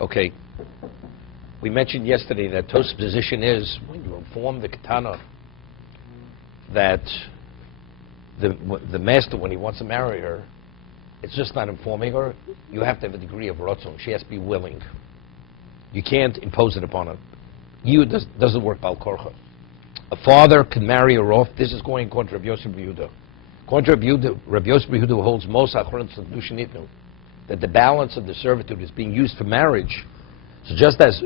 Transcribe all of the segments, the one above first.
Okay. We mentioned yesterday that Tos's position is when you inform the Ketana that the master, when he wants to marry her, it's just not informing her. You have to have a degree of rotzon. She has to be willing. You can't impose it upon her. Doesn't work bal korcha. A father can marry her off. This is going contra Rabbi Yosef Yehuda. Contra Rabbi Yosef Yehuda holds most achron kedushin nitnu, that the balance of the servitude is being used for marriage. So just as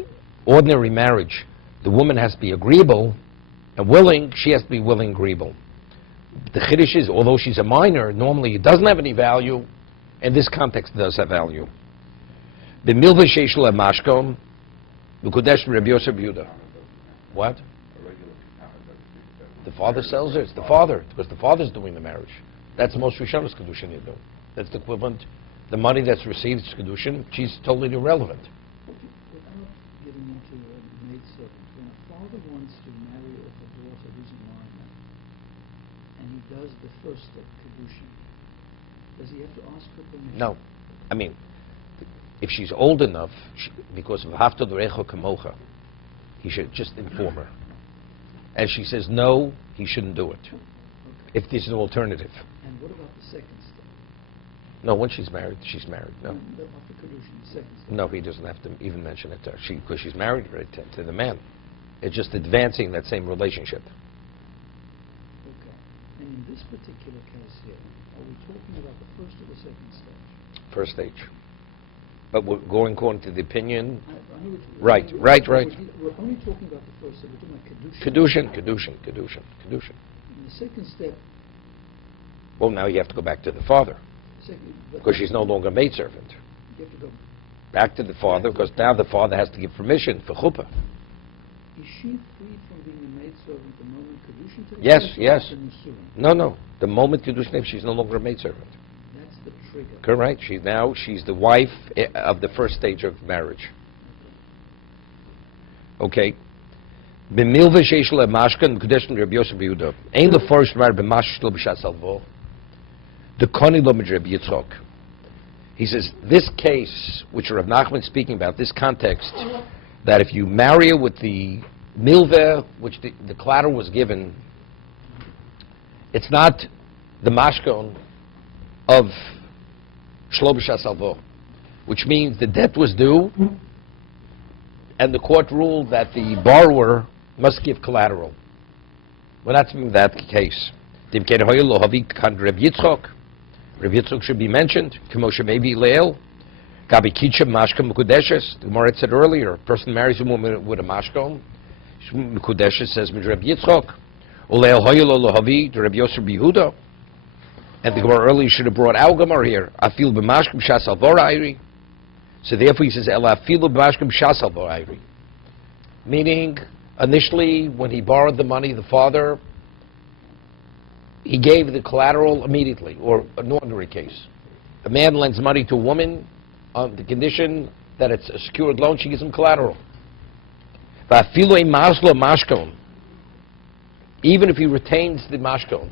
ordinary marriage, the woman has to be agreeable and willing, she has to be willing and agreeable. The chiddush is, although she's a minor, normally it doesn't have any value. In this context, it does have value. B'milva sheish le mashkom, b'kodesh Rabbi Yosef Yehuda. What? The father sells her. It's the father, because the father's doing the marriage. That's the most Rishonos kiddushin you do. That's the equivalent. The money that's received is kiddushin. She's totally irrelevant. Without getting into a maid servant, when a father wants to marry off a daughter who's a minor, and he does the first step, kiddushin, does he have to ask her permission? No. I mean, if she's old enough, because of hafta d'orecho kamocha, he should just inform her. And she says no, he shouldn't do it. Okay. If there's an alternative. And what about the second step? No, once she's married, she's married. No. After kiddushin, the second step. No, he doesn't have to even mention it to her, because she's married right to the man. It's just advancing that same relationship. Okay. And in this particular case here, are we talking about the first or the second stage? First stage. But we're going according to the opinion. I know Right. We're only talking about the first step. We're talking about kiddushin. Kedushin. In the second step. Well, now you have to go back to the father, because she's no longer a maidservant. You have to go back to the father, because now the father has to give permission for chuppah. Is she freed from being a maidservant the moment kiddushin takes Yes, place, yes. or after Nisuin? No. The moment kiddushin, she's no longer a maidservant. That's the trigger. Correct. She's the wife of the first stage of marriage. Okay. B'milva sheish le mashkan b'kedushin Rabbi Yosef Yehuda. Ein the first mar b'mashsh lo b'shas alvo. The koni lo Rabbi Yitzchok. He says this case, which Rav Nachman is speaking about, this context, that if you marry her with the milveh, which the collateral was given, it's not the mashkon of shlo b'shas alvo, which means the debt was due, and the court ruled that the borrower must give collateral. We're not speaking that case. Rabbi Yitzchok should be mentioned. Maybe Leil. Gabi Kitcha Mashka Mekudeshes. The Gemara said earlier, a person marries a woman with a mashkom. Mekudeshes says Rabbi Yitzchok. Uleil Hoyelo Lohavi to Rabbi Yosef Yehuda. And the Gemara earlier should have brought our Gemara here. Afil b'mashkom shas alvora ayri. So therefore he says Ela afil b'mashkom shas alvora ayri. Meaning, initially when he borrowed the money, the father, he gave the collateral immediately, or an ordinary case. A man lends money to a woman on the condition that it's a secured loan, she gives him collateral. Even if he retains the mashkon.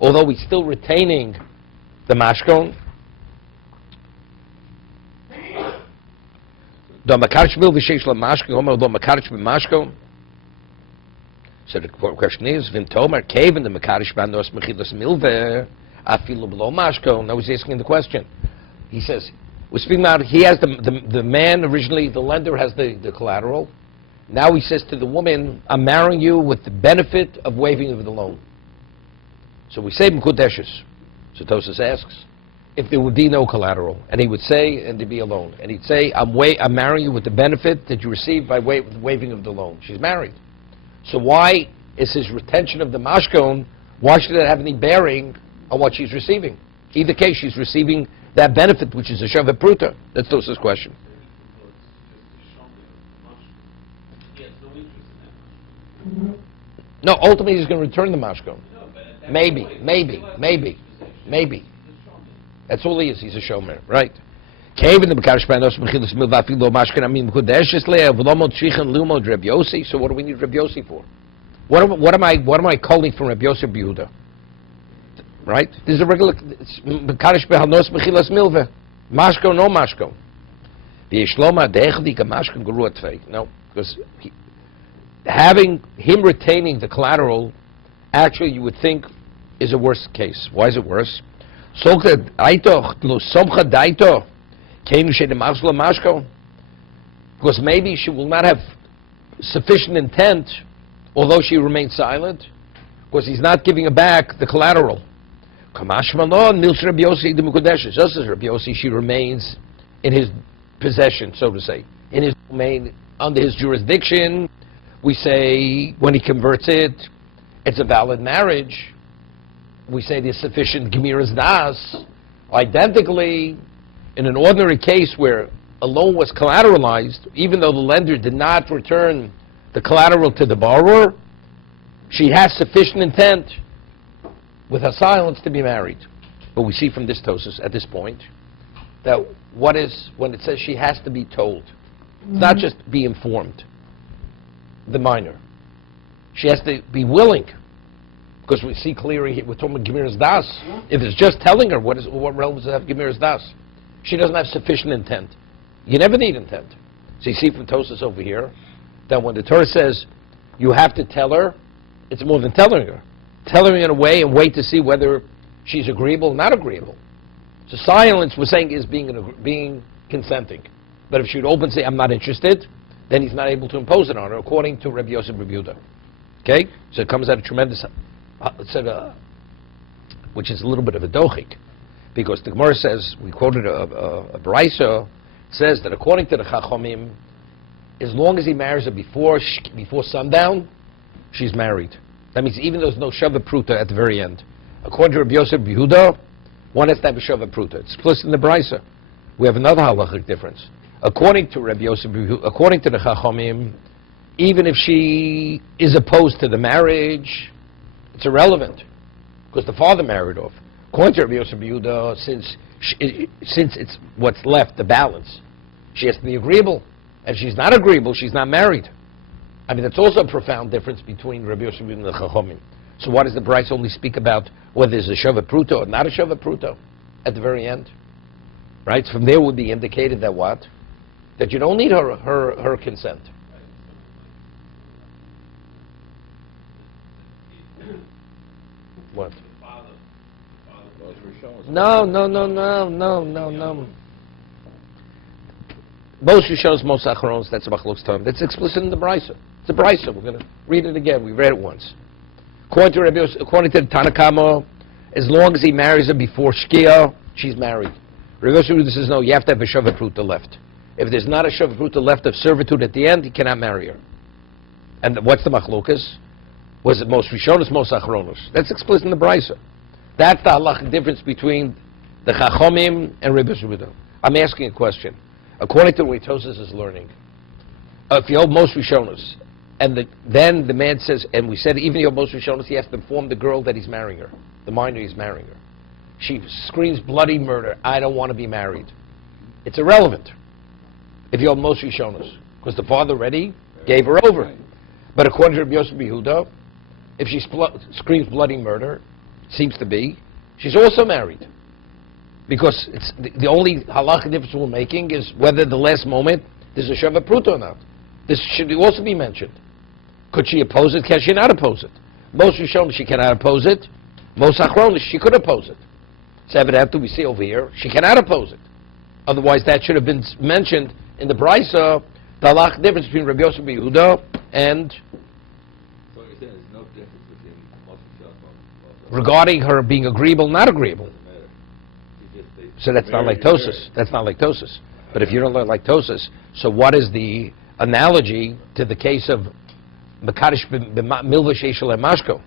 Although he's still retaining the mashkon, so the question is, Vimtomer Kaven the Makarish Bandos Mechilas Milve Afilu below Mashko. Now he's asking the question. He says, we're speaking about he has the man originally, the lender has the collateral. Now he says to the woman, I'm marrying you with the benefit of waiving of the loan. So we say Mekudeshes. So Tosas asks, if there would be no collateral, and he would say, and there'd be a loan, and he'd say, I'm marrying you with the benefit that you receive by waiving of the loan. She's married. So why is his retention of the mashkon, why should it have any bearing on what she's receiving? Either case, she's receiving that benefit, which is a shavet pruta. That's Tos's question. No, ultimately he's going to return the mashkon. Maybe. That's all he is. He's a showman, right? So what do we need Rabbi Yossi for? What am I calling from Rabbi Yosef Yehuda? right? This is a regular, Mekadosh behalnos mechilas milve. Mashko, no mashko. No, because having him retaining the collateral, actually you would think is a worse case. Why is it worse? Because maybe she will not have sufficient intent, although she remains silent, because he's not giving her back the collateral. Just as Rabbi Yossi, she remains in his possession, so to say, in his domain, under his jurisdiction. We say when he converts it, it's a valid marriage. We say there's sufficient gemiras das. Identically, in an ordinary case where a loan was collateralized, even though the lender did not return the collateral to the borrower, she has sufficient intent with her silence to be married. But we see from this Tosas at this point that what is, when it says she has to be told, it's not just be informed, the minor. She has to be willing, because we see clearly, we're talking about Gemiras Das. If it's just telling her, what relevance does it have Gemiras Das? She doesn't have sufficient intent. You never need intent. So you see from Tosas over here, that when the Torah says you have to tell her, it's more than telling her. Telling her in a way and wait to see whether she's agreeable or not agreeable. So silence, we're saying, is being consenting. But if she would open say, I'm not interested, then he's not able to impose it on her, according to Rabbi Yosef Rabbi Yehuda. Okay? So it comes out a tremendous, which is a little bit of a dochik. Because the Gemara says, we quoted a Brisa, says that according to the Chachomim, as long as he marries her before sundown, she's married. That means even though there's no Shava Pruta at the very end. According to Rabbi Yosef Yehuda, one has to have a Shava Pruta. It's explicit in the Brisa. We have another halachic difference. According to Rabbi Yosef Yehuda, according to the Chachomim, even if she is opposed to the marriage, it's irrelevant, because the father married off. According to Rabbi Yosef Yehuda, since it's what's left, the balance, she has to be agreeable. If she's not agreeable, she's not married. I mean, that's also a profound difference between Rabbi Yosef and the Chachomim. So why does the Bryce only speak about whether there's a Shava Pruta or not a Shava Pruta at the very end? Right? From there would be indicated that what? That you don't need her consent. What? No. Most Rishonos, most Acharonos, that's a Machlok's term. That's explicit in the Brisa. It's a Brisa. We're going to read it again. We read it once. According to the Tanakama, as long as he marries her before Shkia, she's married. Rabbi Yosef says, no, you have to have a Shava Pruta left. If there's not a Shava Pruta left of servitude at the end, he cannot marry her. And what's the Machlokas? Was it most Rishonos, most Acharonos? That's explicit in the Brisa. That's the halachic difference between the Chachomim and Rabbi Yosef. I'm asking a question. According to the way Tosas is learning, if you hold most Rishonos, and then the man says, and we said even if you hold most Rishonos, he has to inform the girl that he's marrying her, the minor he's marrying her. She screams bloody murder, I don't want to be married. It's irrelevant if you hold most Rishonos, because the father already gave her over. But according to Rabbi Yosef Yehuda, if she screams bloody murder, seems to be, she's also married. Because it's the only halakha difference we're making is whether the last moment there's a Shava Pruta or not. This should also be mentioned. Could she oppose it? Can she not oppose it? Most Rishonim, she cannot oppose it. Most Achronis, she could oppose it. So evidently we see over here, she cannot oppose it. Otherwise that should have been mentioned in the Brisa, the halakha difference between Rabbi Yosef Yehuda and... So you're saying there's no difference between most Rishonim? Regarding her being agreeable, not agreeable. So that's not like Tosas. That's not like Tosas. But if you don't learn like Tosas, so what is the analogy to the case of Mekadosh Milva Sheishel and Mashko?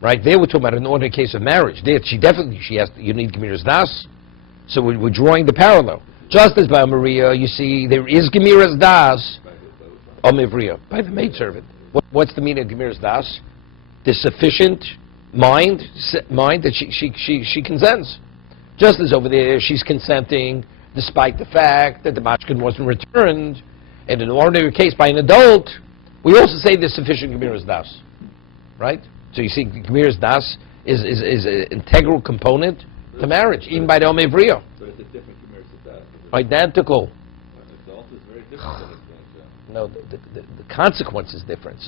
Right? There we're talking about an ordinary case of marriage. There she has, you need Gemiras Das. So we're drawing the parallel. Just as by Maria, you see, there is Gemiras Das, Omivriya, by the maidservant. What's the meaning of Gemiras Das? There's sufficient mind that she consents. Just as over there, she's consenting despite the fact that the mashkin wasn't returned. And in an ordinary case by an adult, we also say there's sufficient Gemiras Das. Right? So you see, Gemiras Das is an integral component to marriage, even by the Omei Brio. But it's a different commercial that. Identical. The altar is very different than it's No, the consequence is different.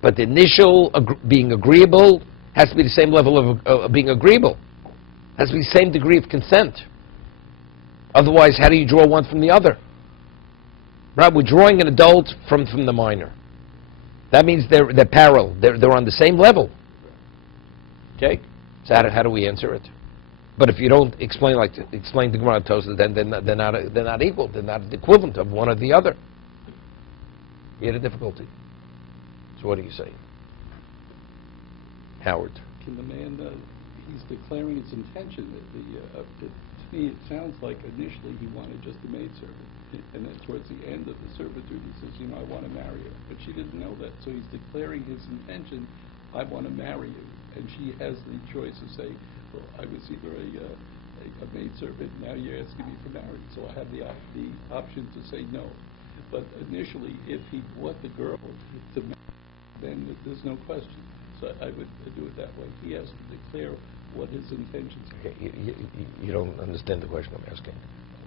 But the initial being agreeable has to be the same level of being agreeable. Has to be the same degree of consent. Otherwise, how do you draw one from the other? Right, we're drawing an adult from the minor. That means they're parallel. They're on the same level. Okay? So how do we answer it? But if you don't explain the Gemara Tosafos, then they're not equal. They're not the equivalent of one or the other. You had a difficulty. So what do you say, Howard? Can the man, he's declaring his intention. To me, it sounds like initially he wanted just a maidservant. And then towards the end of the servitude, he says, I want to marry her. But she didn't know that. So he's declaring his intention, I want to marry you. And she has the choice to say, well, I was either a maidservant, now you're asking me for marriage. So I have the option to say no. But initially, if he bought the girl to marry, then there's no question. So I would do it that way. He has to declare what his intentions are. Okay, you don't understand the question I'm asking.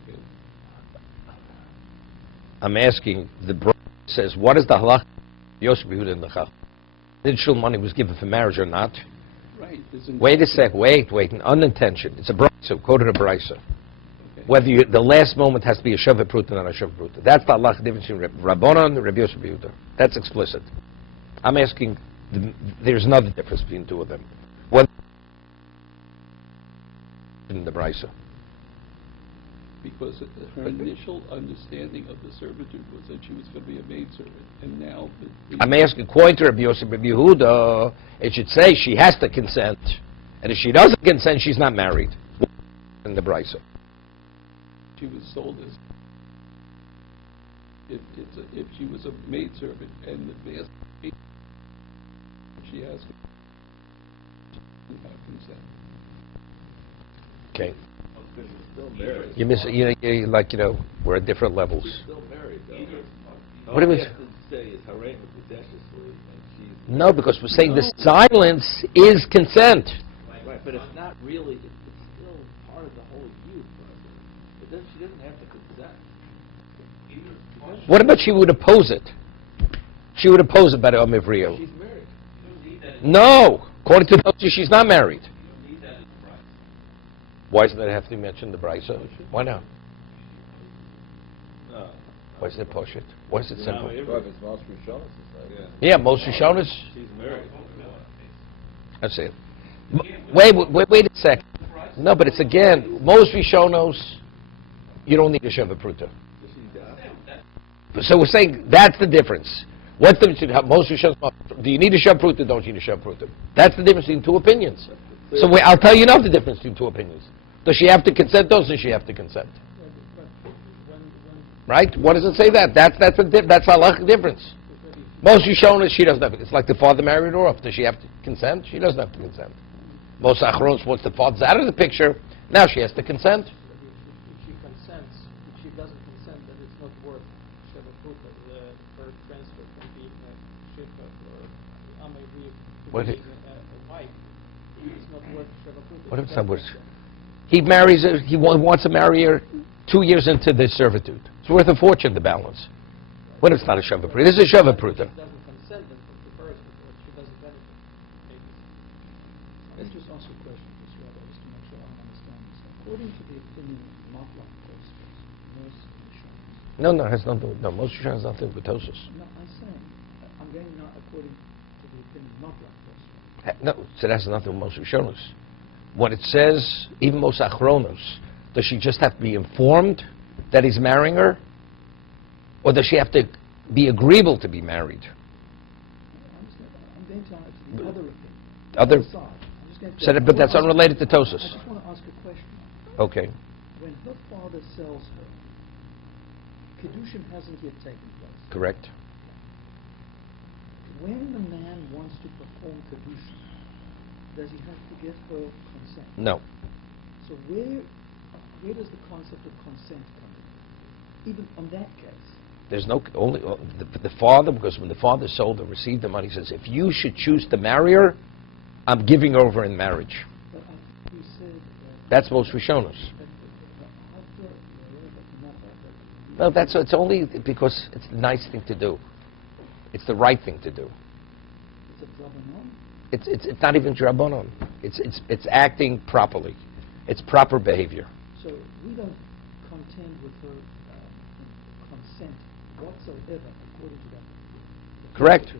Okay. I'm asking, the bride says, what is the halach? Yosef Yehuda and the Chach. Initial money was given for marriage or not? Right. Wait a sec, wait, an unintention. It's a brisa, quoted a brisa. Okay. Whether the last moment has to be a Shaveh Pruta, not a Shaveh Pruta. That's the halach difference between Rabbanon and Rabbi Yosef Yehuda. That's explicit. I'm asking, there's another difference between the two of them. What in the brisa? Because her initial understanding of the servitude was that she was going to be a maidservant, and now... I'm asking, according to Rabbi Yosef Rabbi Yehuda, it should say she has to consent, and if she doesn't consent, she's not married. In the brisa. She was sold as... If she was a maidservant, and the master... She has to have consent. Okay. still married. You miss, we're at different levels. She's still married, though. What do we All you have to say is harem possessively, and she's... No, because we're saying the silence is consent. Right, but it's not really, it's still part of the whole youth process. But then she doesn't have to consent. What about she would oppose it? She would oppose it by the Omivrio. She's married. No! According to those, she's not married. Why doesn't that have to be mentioned in the Brisa? Why not? No. Why is it push it? Why is it simple? Well, it's most Rishonos, Yeah, most Rishonos. She's married. That's it. Wait a second. No, but it's again, most Rishonos, you don't need a Sheva Pruta. So we're saying that's the difference. What's the difference between most Rishonos? Do you need a Sheva Pruta? Don't you need a Sheva Pruta? That's the difference between two opinions. So I'll tell you now the difference between two opinions. Does she have to consent? Doesn't she have to consent? Right? What does it say that? That's a halachic difference. Most Rishonos, she doesn't have to. It's like the father married her off. Does she have to consent? She doesn't have to consent. Most Achronos, once the father's out of the picture, now she has to consent. If she consents, if she doesn't consent, then it's not worth Sheva Pruta. Her transfer from being a Sheva or Amei to being a wife. It's not worth Sheva Pruta. What if someone... He marries her, he wants to marry her 2 years into the servitude. It's worth a fortune to balance. What if it's not a Sheva Pruta? This is a Sheva Pruta. She doesn't consent, then from the first, because she doesn't benefit. Let me just ask a question, just to make sure I'm understanding this. According to the opinion of Matlach Tosafos, most Rishonos... No, it has nothing to do. No, most Rishonos has nothing to do with Tosafos. No, I'm saying, I'm going now according to the opinion of Matlach Tosafos. No, so that's nothing with most Rishonos. What it says, even most Achronos, does she just have to be informed that he's marrying her? Or does she have to be agreeable to be married? I'm going to ask the other opinion. Other? Side. I'm just going to So that, but that's unrelated to Tosafos. I just want to ask a question. Okay. When her father sells her, kiddushin hasn't yet taken place. Correct. When the man wants to perform kiddushin, does he have to get her consent? No. So where does the concept of consent come in? Even on that case. There's no, only, the father, because when the father sold or received the money, he says, if you should choose to marry her, I'm giving her over in marriage. But you said That's most Rishonos. after No, it's only because it's the nice thing to do. It's the right thing to do. it's a drabanon. It's not even drabanon. It's acting properly. It's proper behavior. So we don't contend with her consent whatsoever according to that. Correct.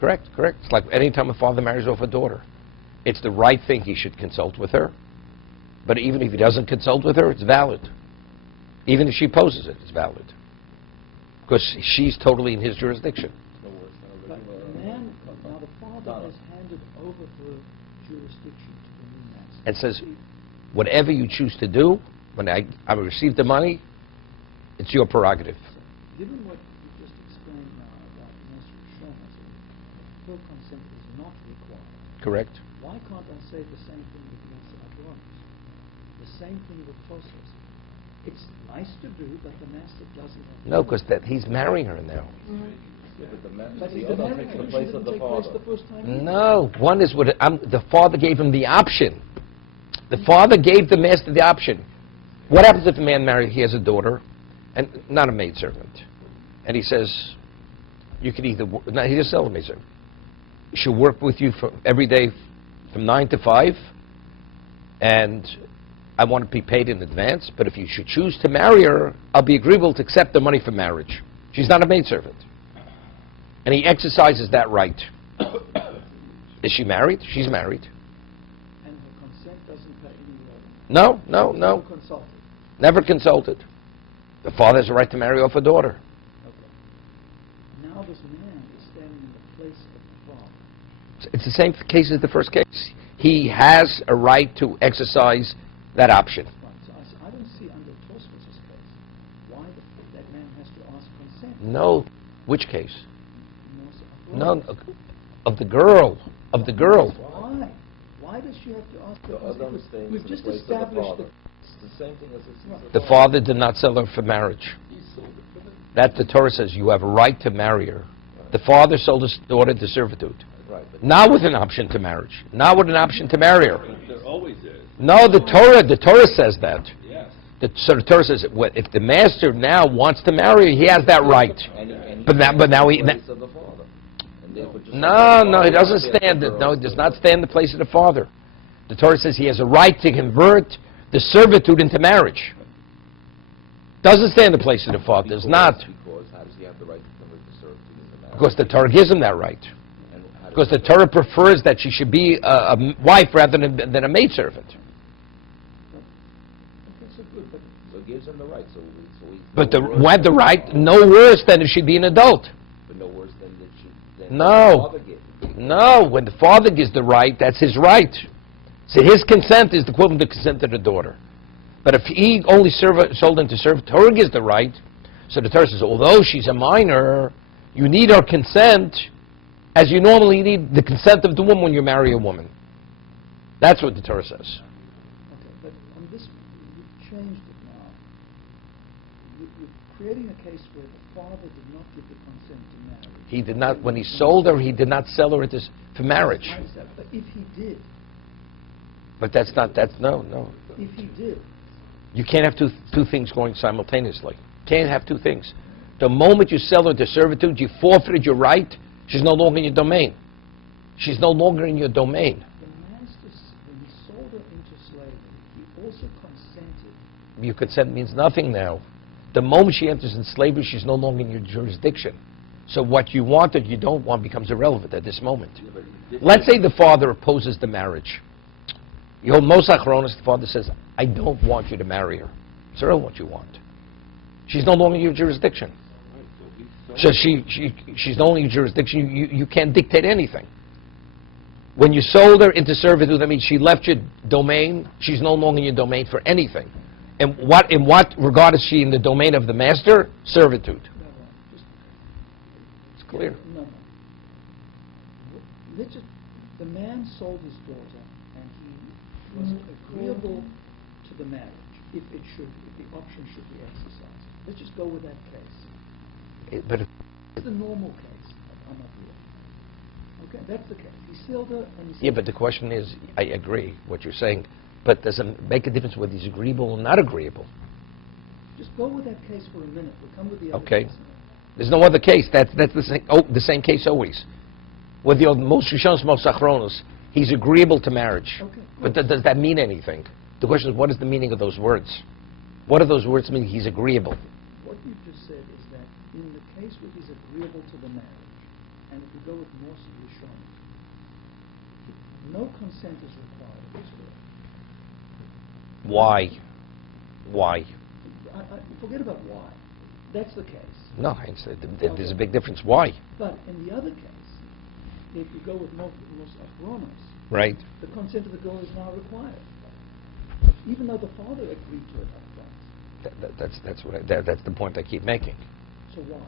Correct. It's like any time a father marries off a daughter. It's the right thing. He should consult with her. But even if he doesn't consult with her, it's valid. Even if she opposes it, it's valid. Because she's totally in his jurisdiction. But the man, now the father has handed over her jurisdiction to the new master. And says, whatever you choose to do, when I receive the money, it's your prerogative. Given what you just explained now about Master Shona, her consent is not required. Correct? Why can't I say the same thing with Master Abramus? The same thing with Tosfos. It's nice to do, but the master doesn't have to. No, because he's marrying her now. Yeah, but the But the if the other marriage takes the didn't place of the take place father. the first time either. No, one is what the father gave him the option. The father gave the master the option. What happens if a man marries? He has a daughter, and not a maidservant, and he says, "You can either." No, he just sells a maidservant. She'll work with you for every day from 9 to 5, and I want to be paid in advance. But if you should choose to marry her, I'll be agreeable to accept the money for marriage. She's not a maidservant, and he exercises that right. Is she married? She's married. And her consent doesn't play any role. No. Never consulted. Never consulted. The father has a right to marry off a daughter. Okay. Now this man is standing in the place of the father. It's the same case as the first case. He has a right to exercise that option. Right. So I don't see under Tosfos' case why that man has to ask consent. No. Which case? No, No. Of the girl. Of the girl. Why? Why does she have to ask The consent? other Because stays we've in the just place of the established father. that It's the same thing as it's The father did not sell her for marriage. He sold it for them. That the Torah says you have a right to marry her. The father sold his daughter into servitude. Right, but Not with an option to marriage. Not with an option to marry her. There always is. No, the Torah says that. Yes. So the Torah says if the master now wants to marry her, he has that right. and But now he- in the place of the father. And therefore just No, like he the doesn't father stand gave it. the No, girl he does to not the- stand in the place of the father. The Torah says he has a right to convert the servitude into marriage. Doesn't stand in the place of the father. Does not. Because how does he have the right to convert the servitude into marriage? Because the Torah gives him that right. And how does Because the he- Torah prefers that she should be a wife rather than a maidservant. okay, so good, but So it gives him the right. So he, But no worse had the than- right, no worse than if she'd be an adult. But no worse than the No. father gave. No, when the father gives the right, that's his right. So his consent is the equivalent to consent of the daughter. But if he only sold into serve, Torah gives the right. So the Torah says, although she's a minor, you need her consent as you normally need the consent of the woman when you marry a woman. That's what the Torah says. okay, but on this you've changed it now. You're creating a case where the father did not give the consent to marry. He did not, when he sold her, he did not sell her for marriage. I understand, but if he did, But no. if he did, You can't have two things going simultaneously. Can't have two things. The moment you sell her to servitude, you forfeited your right. She's no longer in your domain. She's no longer in your domain. the master, when he sold her into slavery, he also consented. Your consent means nothing now. The moment she enters in slavery, she's no longer in your jurisdiction. So what you want or you don't want becomes irrelevant at this moment. Let's say the father opposes the marriage. You hold Mosach Chronos, the father says, I don't want you to marry her. It's irrelevant what you want. She's no longer in your jurisdiction. So she's no longer in your jurisdiction. You can't dictate anything. When you sold her into servitude, that means she left your domain. She's no longer in your domain for anything. In what regard is she in the domain of the master? Servitude. No, just It's clear. no. Let's just, the man sold his daughter, and he was agreeable to the marriage, if the option should be exercised. Let's just go with that case. But It's the normal case of Amavuah. Okay, that's the case. He sealed her and he said... Yeah, but the question is, I agree what you're saying, but does it make a difference whether he's agreeable or not agreeable? Just go with that case for a minute. We'll come with the other Okay. case. There's no other case. That's the same case always. With the most Rishonos, most Achronos, he's agreeable to marriage. Okay, But does that mean anything? The question is, what is the meaning of those words? What do those words mean? He's agreeable. What you just said is that in the case where he's agreeable to the marriage, and if we go with most Rishonos, no consent is required in this world. Why? Forget about why. That's the case. No, I said there's a big difference. Why? But in the other case, if you go with most Achronos, Right. the consent of the girl is now required, even though the father agreed to it up front. That's the point I keep making. So why?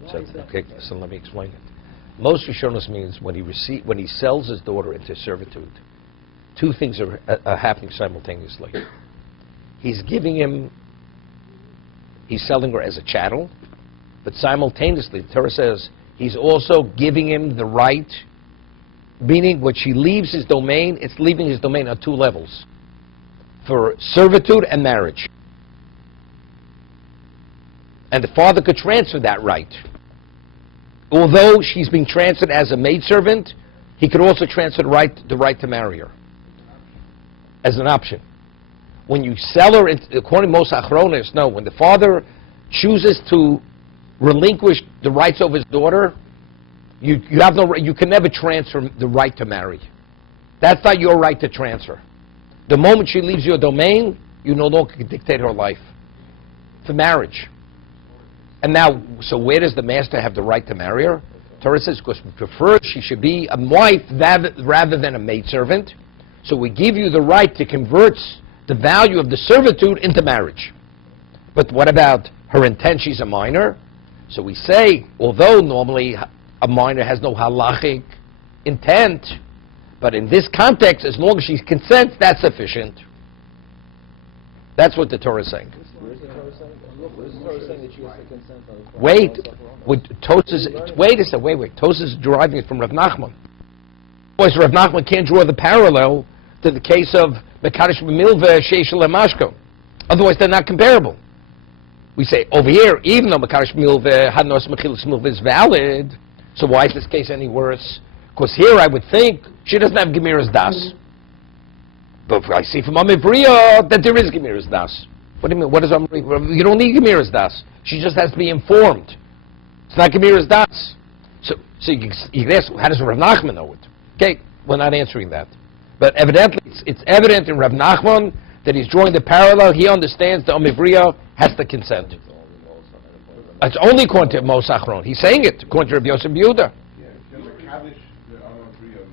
Why So, is that okay, the case? so let me explain it. Most Rishonos means when he sells his daughter into servitude, two things are happening simultaneously. He's selling her as a chattel, but simultaneously, the Torah says, he's also giving him the right, meaning when she leaves his domain, it's leaving his domain on two levels, for servitude and marriage. And the father could transfer that right. Although she's being transferred as a maidservant, he could also transfer the right to marry her as an option. When you sell her, according to most Achronis, no, when the father chooses to relinquish the rights of his daughter, you can never transfer the right to marry. That's not your right to transfer. The moment she leaves your domain, you no longer can dictate her life for marriage. And now, so where does the master have the right to marry her? Torah says, because we prefer she should be a wife rather than a maidservant. So we give you the right to convert the value of the servitude into marriage. But what about her intent? She's a minor. So we say, although normally a minor has no halachic intent, but in this context, as long as she consents, that's sufficient. That's what the Torah is saying. Where's the Torah saying? Where's the Torah saying that she has to consent on the Wait, wait a second, Tosas is deriving it from Rav Nachman. Boys, Rav Nachman can't draw the parallel to the case of Mekadosh B'milveh Sheish Lemashko. Otherwise, they're not comparable. We say, over here, even though Mekadosh B'milveh Hanos Mechilas Milveh is valid, so why is this case any worse? Because here I would think she doesn't have Gemira's Das. But I see from Amivriya that there is Gemira's Das. What do you mean? What is Amivriya? You don't need Gemira's Das. She just has to be informed. It's not Gemira's Das. So you can ask, how does Rav Nachman know it? Okay, we're not answering that. But evidently, it's evident in Rav Nachman that he's drawing the parallel. He understands the Amivriya has to consent. It's only according to Mos Achron. He's saying it according to Rabbi Yosef Yehuda. Yeah, because Kaddish, the Amavriya,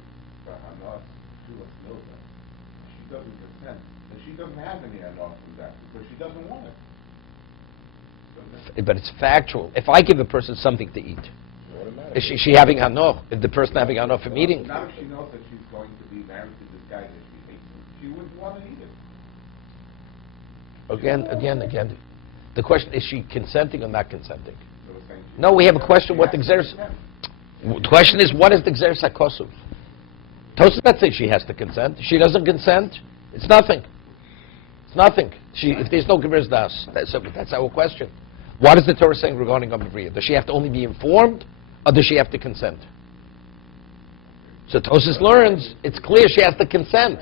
for Hanas, she doesn't consent. And she doesn't have any Hanas from that because she doesn't want it. But it's factual. If I give a person something to eat, is she having Hanoch? Is the person having Hanoch from eating? Not if she knows that she's going to be married to this guy that she hates. She wouldn't want to eat it. Again. The question, is she consenting or not consenting? So we're saying she- No, we have a question, what the Gzeres... The question is, what is the Gzeres HaKosuv? Tosafot doesn't say she has to consent. If she doesn't consent, it's nothing. It's nothing. If there's no Gemira's Das, that's our question. What is the Torah saying regarding Amivriya? Does she have to only be informed, or does she have to consent? So Tosafot learns, it's clear she has to consent.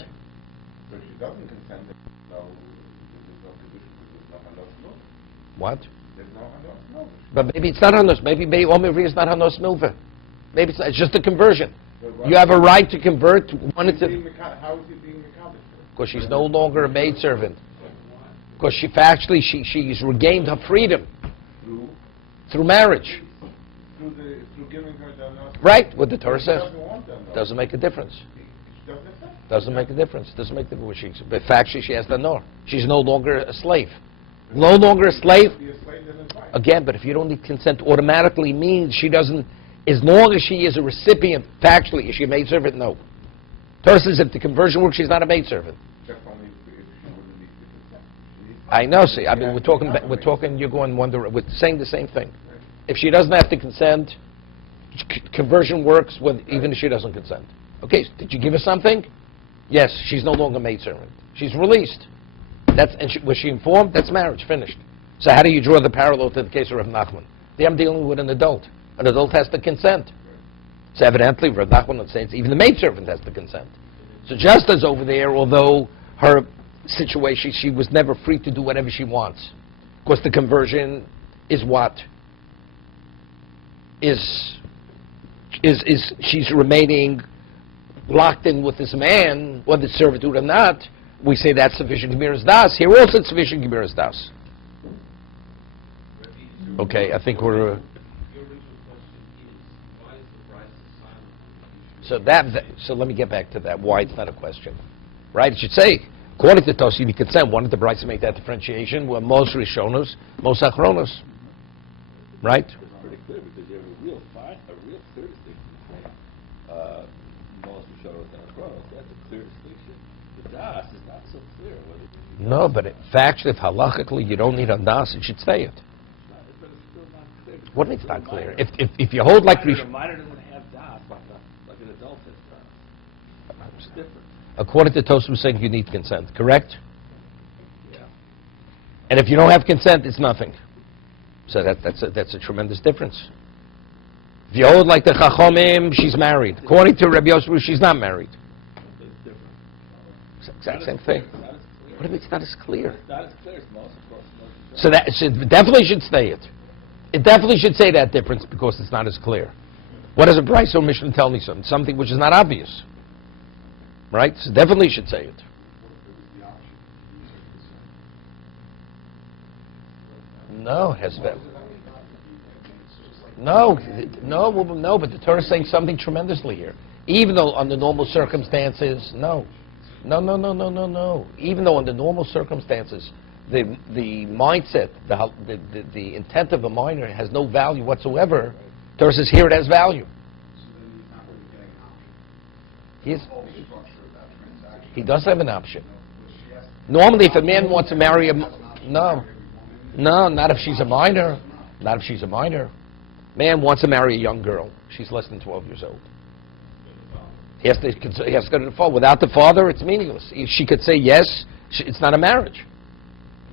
So if she doesn't consent, there's no condition, there's no Hanas Milveh. What? There's no Hanas Milveh. But maybe it's not Hanos. Maybe Amivriya is not Hanos Milveh. Maybe it's just a conversion. You have a right to convert one How into... is he being Mekadosh? Because she's no longer a maidservant. Because she's regained her freedom through marriage. Through giving her the Hanas. Right, what the Torah She says. doesn't want them, though. Doesn't make a difference. She doesn't accept. Doesn't make a difference. Doesn't make a difference. But factually, she has the nor. She's no longer a slave. No longer a slave. Be a slave in his life. Again, but if you don't need consent, automatically means she doesn't, as long as she is a recipient, factually, is she a maidservant? No. Torah says if the conversion works, she's not a maidservant. Except only if she wouldn't need to consent. She needs I know, see, I mean, we're talking, you're going one direction, we're saying the same thing. If she doesn't have to consent, Conversion works even if she doesn't consent. Okay, did you give her something? Yes, she's no longer maidservant. She's released. Was she informed? That's marriage, finished. So how do you draw the parallel to the case of Rav Nachman? I'm dealing with an adult. An adult has to consent. So evidently, Rav Nachman would say even the maidservant has to consent. So just as over there, although her situation, she was never free to do whatever she wants. Of course, the conversion is what? She's remaining locked in with this man, whether it's servitude or not. We say that's sufficient Gemiras Das. Here also it's sufficient Gemiras Das. Okay, I think we're... Your original question is, why is the bride silent? So let me get back to that. Why it's not a question, right? It should say, according to Tosi, you consent. Wanted the brides to make that differentiation. Well, most Rishonos, most Achronos, right? It's pretty clear because you have a real clear distinction between most Rishonos and Achronos. That's a clear distinction. The Das is not so clear. No, but factually, if halachically you don't need a Das, it should stay it. But it's still not clear. What do you mean it's not clear? If you hold like... A minor doesn't have Das like an adult has Das. It's different. According to Tosim saying you need consent, correct? Yeah. And if you don't have consent, it's nothing. So that's a tremendous difference. If you hold like the Chachomim, she's married. According to Rabbi Yosef, she's not married. It's different. It's the exact same thing. It's not as clear. What do you mean it's not as clear? It's not as clear as most across most. So that definitely should stay it. It definitely should say that difference because it's not as clear. What does a Bryce or Mishnah tell me? Something which is not obvious. Right? So definitely should say it. No, it has no, but the Torah is saying something tremendously here. Even though under normal circumstances, no. Even though under normal circumstances, the mindset, the intent of a minor has no value whatsoever, Torah says here it has value. He does have an option. Normally, if a man wants to marry no, not if she's a minor. Not if she's a minor. Man wants to marry a young girl. She's less than 12 years old. He has to go to the father. Without the father, it's meaningless. She could say yes. It's not a marriage.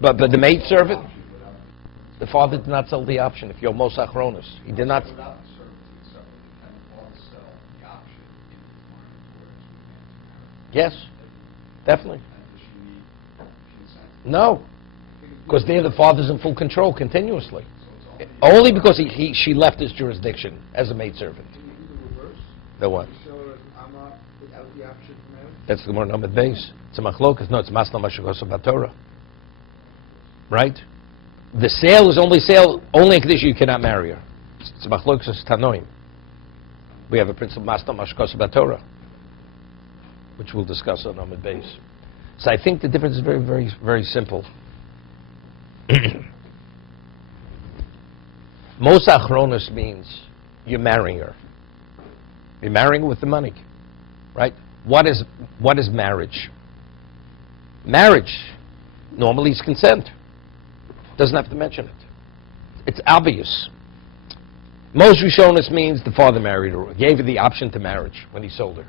But the maidservant, the father did not sell the option. If you're Mos Achronos, he did not. Yes, definitely. No, because there the father's in full control continuously. Only because she left his jurisdiction as a maidservant. The what? That's the Gemara number base. It's a machlokas. No, it's masna mashikosa batorah. Right? The sale is only in condition you cannot marry her. It's a machlokas tanoim. We have a principle masna mashikosa batorah, which we'll discuss on Amid Base. So I think the difference is very, very, very simple. Mos Achronos means you're marrying her. You're marrying her with the money, right? What is marriage? Marriage normally is consent. Doesn't have to mention it. It's obvious. Mos Rishonos means the father married her, gave her the option to marriage when he sold her.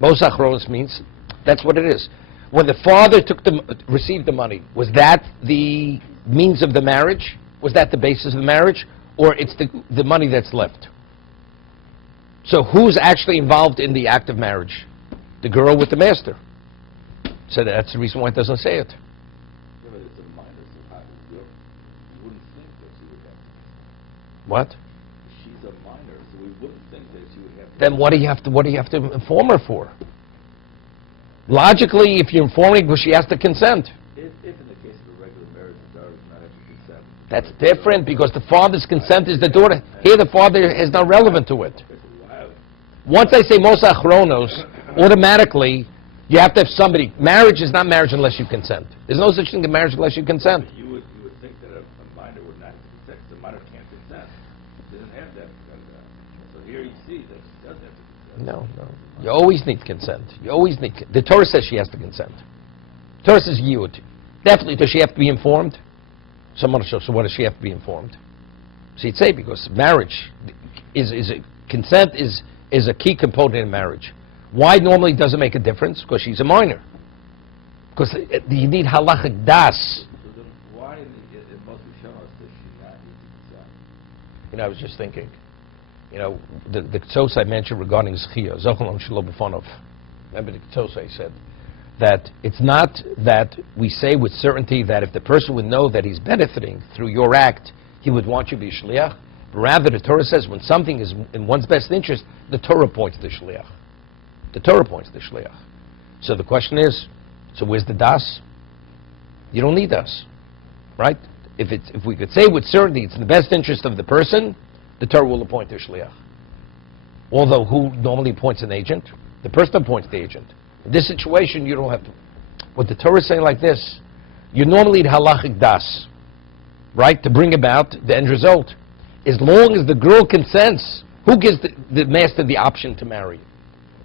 Mos Achronos means that's what it is. When the father received the money, was that the means of the marriage? Was that the basis of the marriage? Or it's the money that's left? So who's actually involved in the act of marriage? The girl with the master. So that's the reason why it doesn't say it. Yeah, but it's a minor, so how do you wouldn't think that she would have to. What? She's a minor, so we wouldn't think that she would have to. Then what do you have to inform her for? Logically, if you're informing her, she has to consent. If in the case of a regular marriage, the daughter does not have to consent. That's different because the father's consent is the daughter. Here the father is not relevant to it. Once I say Mos Achronos, automatically you have to have somebody. Marriage is not marriage unless you consent. There's no such thing as marriage unless you consent. You would think that a minor would not consent. The minor can't consent. She doesn't have that. So here you see that she does have to consent. No. You always need consent. You always need. The Torah says she has to consent. The Torah says yud. Definitely, does she have to be informed? So what does she have to be informed? So you'd say because marriage is a consent is a key component in marriage. Why normally does it make a difference? Because she's a minor. Because you need halachic das. So then why in Moshe Shabbos does she not need to consent? I was just thinking, the Ketzos I mentioned regarding Zechiyah, Zochel Shelo B'Fonov. Remember the Ketzos I said that it's not that we say with certainty that if the person would know that he's benefiting through your act, he would want you to be a shliach. Rather, the Torah says when something is in one's best interest, the Torah points to the shliach. The Torah points to the shliach. So the question is, so where's the das? You don't need das, right? If we could say with certainty it's in the best interest of the person, the Torah will appoint the shliach. Although who normally appoints an agent? The person appoints the agent. In this situation, you don't have to. What the Torah is saying like this, you normally need halachic das, right, to bring about the end result. As long as the girl consents, who gives the master the option to marry?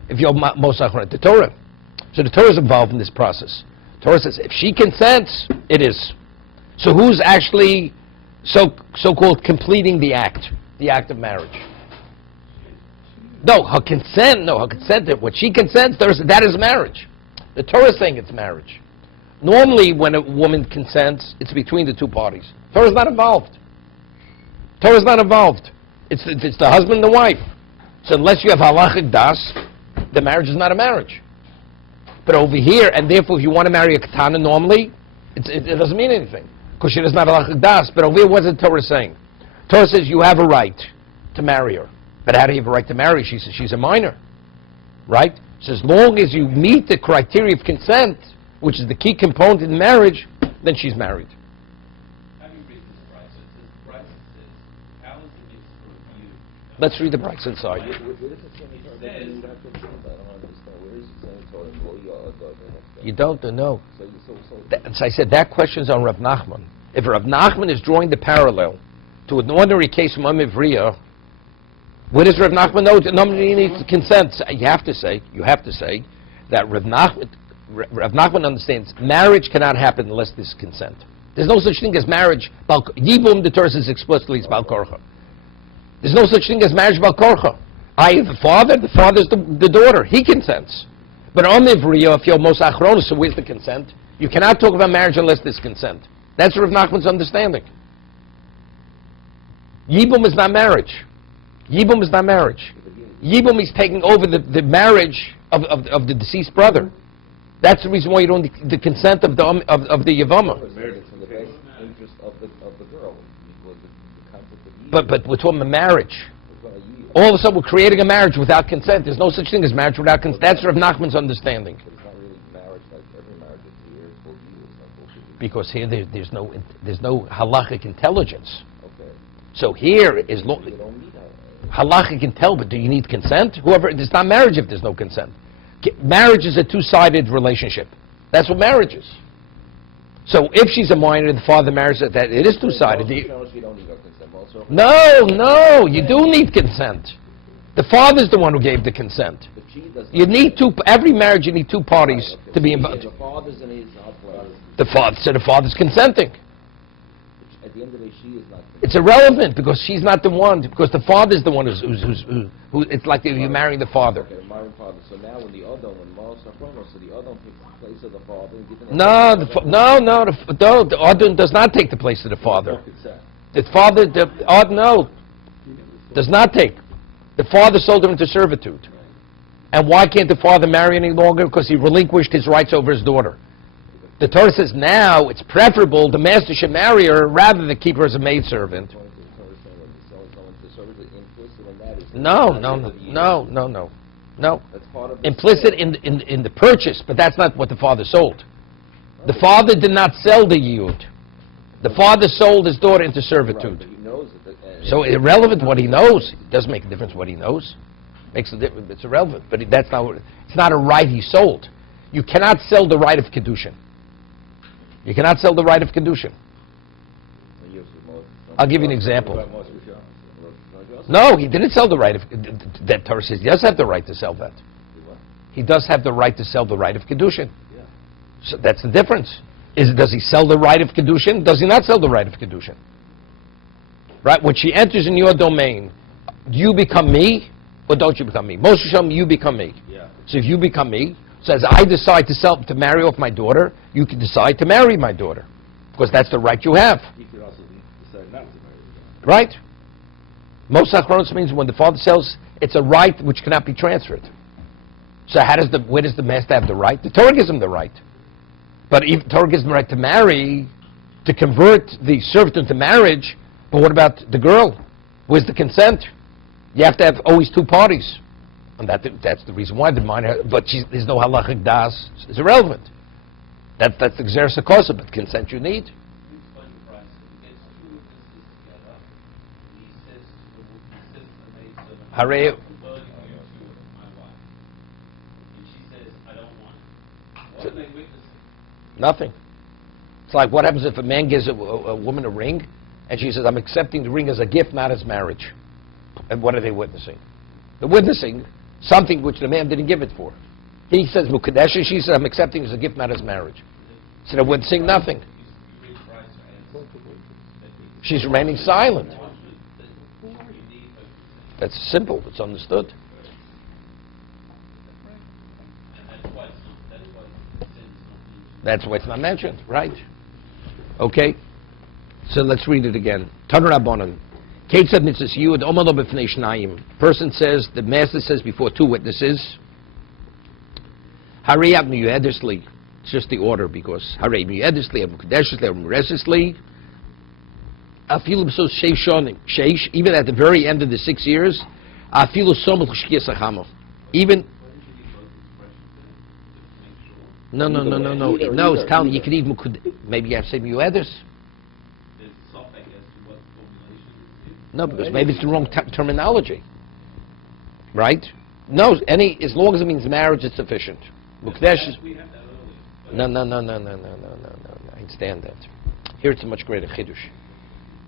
If you're Mosach, the Torah. So the Torah is involved in this process. The Torah says if she consents, it is. So who's actually so-called completing the act of marriage? No, her consent. What she consents, that is marriage. The Torah is saying it's marriage. Normally, when a woman consents, it's between the two parties. Torah is not involved. It's the husband and the wife. So unless you have halachic das, the marriage is not a marriage. But over here, and therefore, if you want to marry a katana normally, it doesn't mean anything because she does not halachic das. But over here, what's the Torah saying? Torah says you have a right to marry her. But how do you have a right to marry? She says she's a minor, right? So as long as you meet the criteria of consent, which is the key component in marriage, then she's married. How do you read this Bryce? It says, Bryce says, how is it used for you? Let's read the Bryce inside. Where does it say in the Torah that you would have consent? I don't understand. Where is it saying in Torah, well, you are a God? You don't know. So So I said that question's on Rav Nachman. If Rav Nachman is drawing the parallel to an ordinary case from Amivriya, where does Rav Nachman know? Nobody needs consent. You have to say that Rav Nachman understands marriage cannot happen unless there's consent. There's no such thing as marriage. Yibum, the Torah says explicitly, is Bal Korcha. There's no such thing as marriage Bal Korcha. I have the father's the daughter. He consents. But Amivriya, if you're Mos Achronos, so where's the consent? You cannot talk about marriage unless there's consent. That's Rav Nachman's understanding. Yibum is not marriage. Yibum is not marriage. Yibum is taking over the marriage of the deceased brother. That's the reason why you don't need the consent of the Yavama. marriage is in the best interest of the girl. Because the concept of But we're talking about marriage. yield. All of a sudden we're creating a marriage without consent. There's no such thing as marriage without consent. That's Rav Nachman's understanding. But it's not really marriage like every marriage is here. It's called yield. It's not called yield. Because here there's no halachic intelligence. Okay. So here is You don't need that. halachic intelligence. But do you need consent? It's not marriage if there's no consent. Marriage is a two-sided relationship. That's what marriage is. So if she's a minor, the father marries her, that it is two-sided. You don't need her consent. Also, No, you do need consent. The father's the one who gave the consent. but she does You not- need every marriage you need two parties Okay, to be so involved. The father's and his husband. The father's consenting. At the end of the day, she is not. It's irrelevant because she's not the one, because the father's the one who it's like you're marrying the father. Okay, marrying father. So now when Maos Achronos, so the Adam takes the place of the father and gives The Adon does not take the place of the father. No consent. The father, does not take. The father sold him into servitude. And why can't the father marry any longer? Because he relinquished his rights over his daughter. The Torah says now it's preferable the master should marry her rather than keep her as a maidservant. According to the Torah, saying when you sell someone to servitude, implicit in that is the No. That's part of the Implicit sale. in the purchase, but that's not what the father sold. The father did not sell the yiyud. The father sold his daughter into Right, servitude. but he knows it. So irrelevant what he knows. It doesn't make a difference what he knows. Makes a difference. It's irrelevant. But that's not. It's not a right he sold. You cannot sell the right of kiddushin. You cannot sell the right of kiddushin. I'll give you an example. No, he didn't sell the right of. That Torah says he does have the right to sell that. He does have the right to sell the right of kiddushin. Yeah. So that's the difference. Does he sell the right of kiddushin? Does he not sell the right of kiddushin? Right. When she enters in your domain, do you become me? or don't you become me? Most Hashem, you become me. Yeah. So if you become me, so as I decide to marry off my daughter, you can decide to marry my daughter, because that's the right you have, You could also decide not to marry the daughter. right? Most Achronos means when the father sells, it's a right which cannot be transferred. So where does the master have the right? The Torah gives him the right. But if the Torah gives him the right to marry, to convert the servant into marriage, but what about the girl? Where's the consent? You have to have always two parties. And that's the reason why the minor, but there's no halachic das, it's irrelevant. That's the Gzeres HaKosa, but consent you need. Explain the price. He gets two witnesses together. He says to the maidservant, Hare- I'm converting you to my wife. And she says, I don't want it. What are they witnessing? Nothing. It's like what happens if a man gives a woman a ring, and she says, I'm accepting the ring as a gift, not as marriage. And what are they witnessing? They're witnessing something which the man didn't give it for. He says, Mukadesh, she says, I'm accepting as a gift, not as marriage. So they're witnessing nothing. You read the price as She's remaining silent. you need her consent. That's simple. It's understood. And that's why it's not, that's why consent is not mentioned. That's why it's not mentioned, right? Okay? So let's read it again. Tanur Rabbanan. Kate said, Mrs. Yud, Omalo b'fnei shnayim. Person says, the master says before two witnesses, Harei miyuedesli. It's just the order because Harei miyuedesli, Mukadeshesli, Muresesli. Afilu b'sos sheish shonim. Sheish, even at the very end of the 6 years, Afilu somel ch'shkiyas hachamo. Even no, it's telling you can even maybe you have to say miyuedes. There's something as to what the formulation is. No, because maybe it's the wrong terminology. Right? No, as long as it means marriage, it's sufficient. Mukdesh is... We have that earlier. No. I understand that. Here it's a much greater chiddush.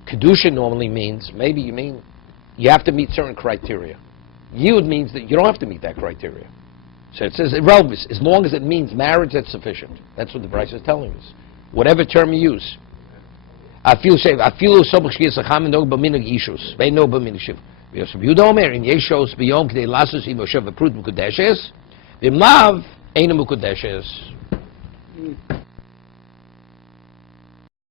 Kiddushin normally means, maybe you mean, you have to meet certain criteria. Yud means that you don't have to meet that criteria. So it says irrelevant. As long as it means marriage, that's sufficient. That's what the Bryce is telling us. Whatever term you use. Afilu sobach shkiyas hacham no b'minig ishus. They know b'minig shiv. Yosef Yudomer in Yeshos b'yom k'dei lasus im Yosef v'prut mukudeshes. V'im lav ein mukudeshes.